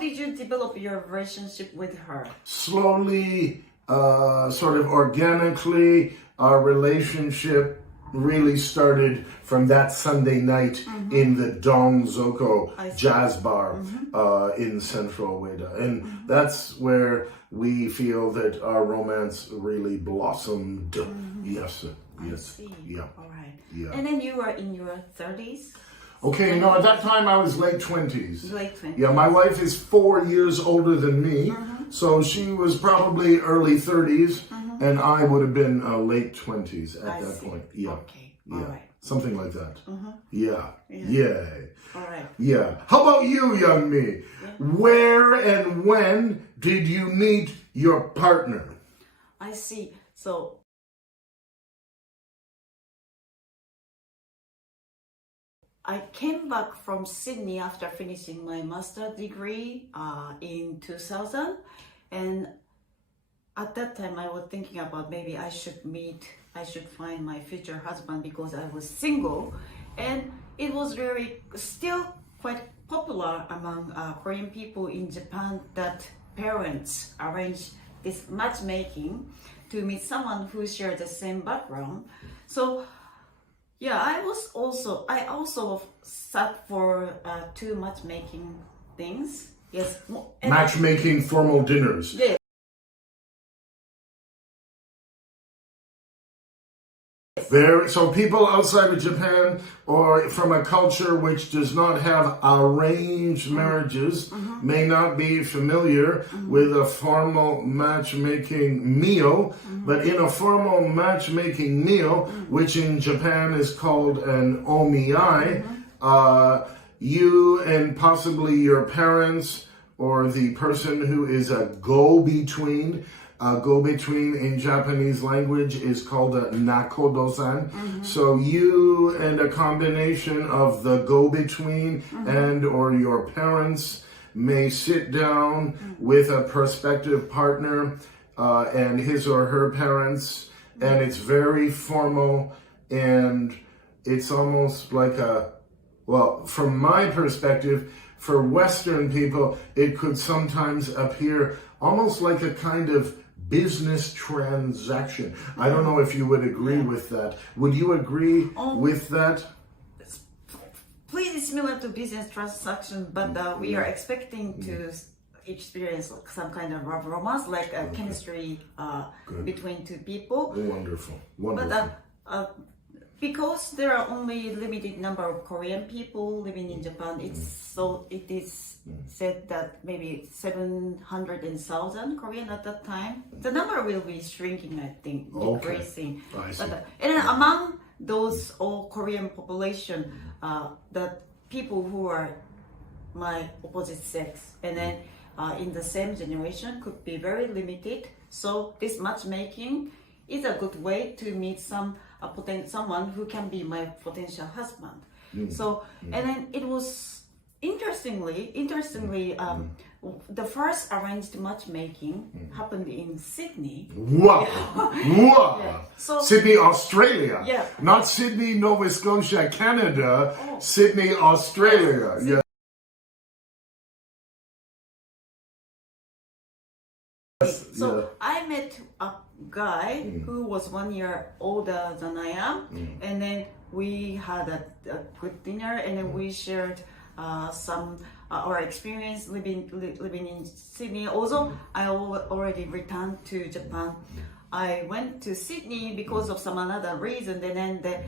did you develop your relationship with her? Slowly, sort of organically, our relationship really started from that Sunday night in the Dongzoko jazz bar in Central Ueda. And that's where we feel that our romance really blossomed. Yes. I see. Yeah. All right. Yeah. And then you were in your 30s? Okay, no, at that time I was late 20s. Late 20s. Yeah, my wife is 4 years older than me, so she was probably early 30s, and I would have been late 20s at that point. Yeah. Okay. Yeah. All right. Something like that. Yeah. Yeah. All right. Yeah. How about you, young me? Where and when did you meet your partner? I see. So, I came back from Sydney after finishing my master's degree in 2000, and at that time I was thinking about maybe I should find my future husband because I was single, and it was really still quite popular among Korean people in Japan that parents arrange this matchmaking to meet someone who shared the same background. So yeah, I also sat for 2 matchmaking things. Yes. Matchmaking formal dinners. Yeah. So people outside of Japan or from a culture which does not have arranged marriages may not be familiar with a formal matchmaking meal, but in a formal matchmaking meal, which in Japan is called an omiai, you and possibly your parents or the person who is a go-between in Japanese language is called a nakodo-san. So you and a combination of the go-between and or your parents may sit down with a prospective partner and his or her parents, and it's very formal, and it's almost like from my perspective, for Western people, it could sometimes appear almost like a kind of business transaction. I don't know if you would agree with that. Would you agree with that? Pretty similar to business transaction, but we are expecting to experience some kind of romance, like chemistry between 2 people. Wonderful. But because there are only limited number of Korean people living in Japan, it is said that maybe 700,000 Korean at that time. The number will be shrinking, I think, decreasing. I see. And then among those all Korean population, the people who are my opposite sex, and then in the same generation could be very limited. So this matchmaking is a good way to meet someone who can be my potential husband. So, and then it was interestingly, the first arranged matchmaking happened in Sydney. Wow! Wow! Yeah. So, Sydney, Australia. Yeah. Not Sydney, Nova Scotia, Canada. Sydney, Australia. Yeah. So I met a guy who was 1 year older than I am, and then we had a good dinner, and then we shared some our experience living in Sydney. Also, I already returned to Japan. I went to Sydney because of some another reason, and then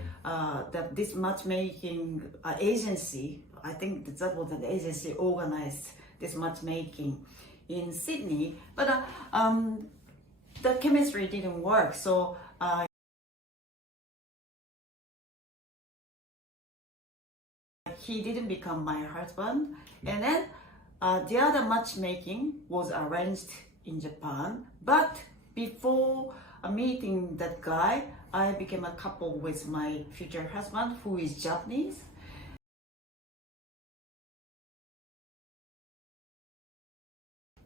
this matchmaking agency, I think that was an agency organized this matchmaking in Sydney, but the chemistry didn't work, so he didn't become my husband. And then the other matchmaking was arranged in Japan, but before meeting that guy, I became a couple with my future husband, who is Japanese.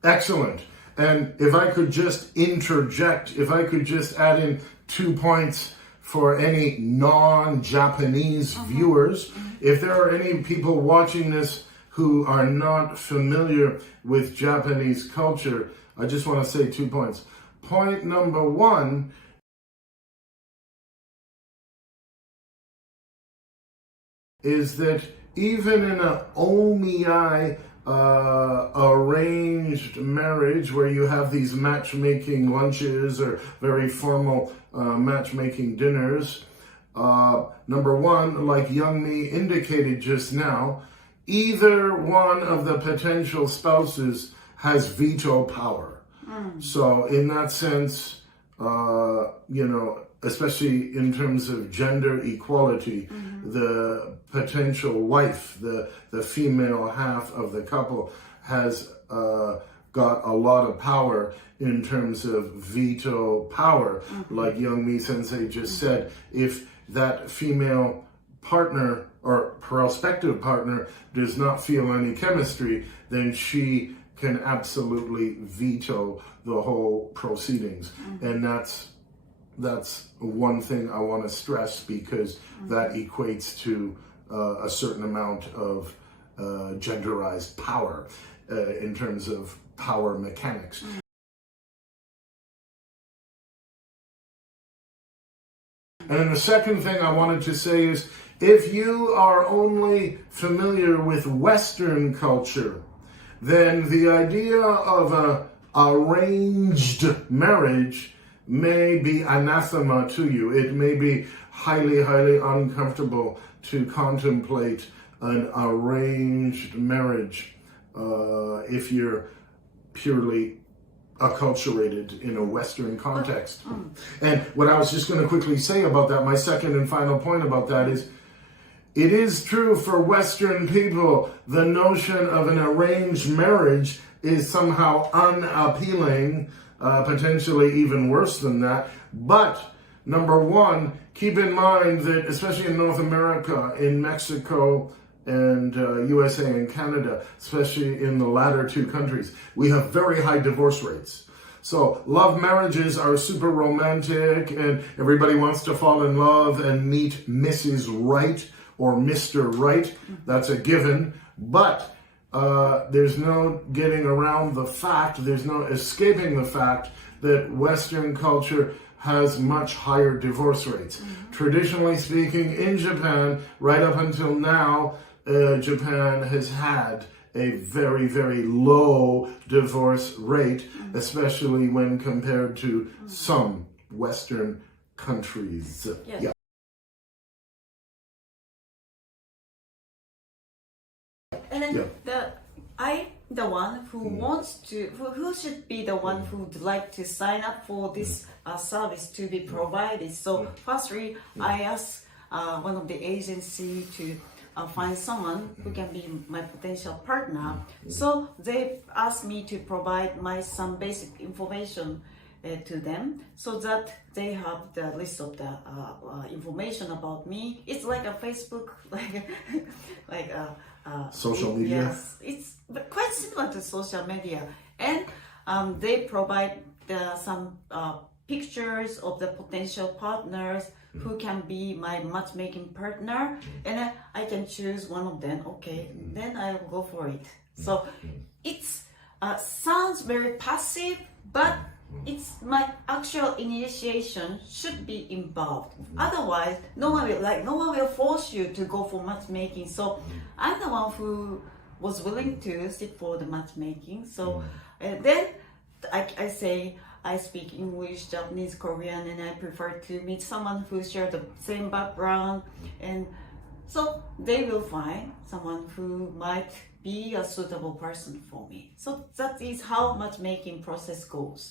Excellent. And if I could just interject, if I could just add in 2 points for any non-Japanese viewers, if there are any people watching this who are not familiar with Japanese culture, I just want to say 2 points. Point number 1 is that even in an omiai arranged marriage where you have these matchmaking lunches or very formal matchmaking dinners, number 1, like Young Mi indicated just now, either one of the potential spouses has veto power. So in that sense, especially in terms of gender equality, the potential wife, the female half of the couple, has got a lot of power in terms of veto power. Like Young Mi Sensei just said, if that female partner or prospective partner does not feel any chemistry, then she can absolutely veto the whole proceedings. And that's one thing I want to stress, because that equates to a certain amount of genderized power in terms of power mechanics. And then the second thing I wanted to say is, if you are only familiar with Western culture, then the idea of an arranged marriage may be anathema to you. It may be highly, highly uncomfortable to contemplate an arranged marriage if you're purely acculturated in a Western context. And what I was just going to quickly say about that, my second and final point about that is, it is true for Western people, the notion of an arranged marriage is somehow unappealing, potentially even worse than that. But number 1, keep in mind that especially in North America, in Mexico, and USA and Canada, especially in the latter 2 countries, we have very high divorce rates. So love marriages are super romantic and everybody wants to fall in love and meet Mrs. Right or Mr. Right. That's a given. But there's no getting around the fact, there's no escaping the fact that Western culture has much higher divorce rates. Traditionally speaking, in Japan, right up until now, Japan has had a very, very low divorce rate, especially when compared to some Western countries. Yes. Yeah. And then the one who wants to, who should be the one who would like to sign up for this service to be provided. So firstly, I asked one of the agency to find someone who can be my potential partner. So they asked me to provide some basic information to them, so that they have the list of the information about me. It's like a Facebook, like social media. Yes, it's quite similar to social media, and they provide some pictures of the potential partners who can be my matchmaking partner, and I can choose one of them. Okay, then I will go for it. So it's sounds very passive, but it's my actual initiation should be involved. Otherwise, no one will force you to go for matchmaking. So I'm the one who was willing to sit for the matchmaking. So then I say I speak English, Japanese, Korean, and I prefer to meet someone who shares the same background, and so they will find someone who might be a suitable person for me. So that is how matchmaking process goes.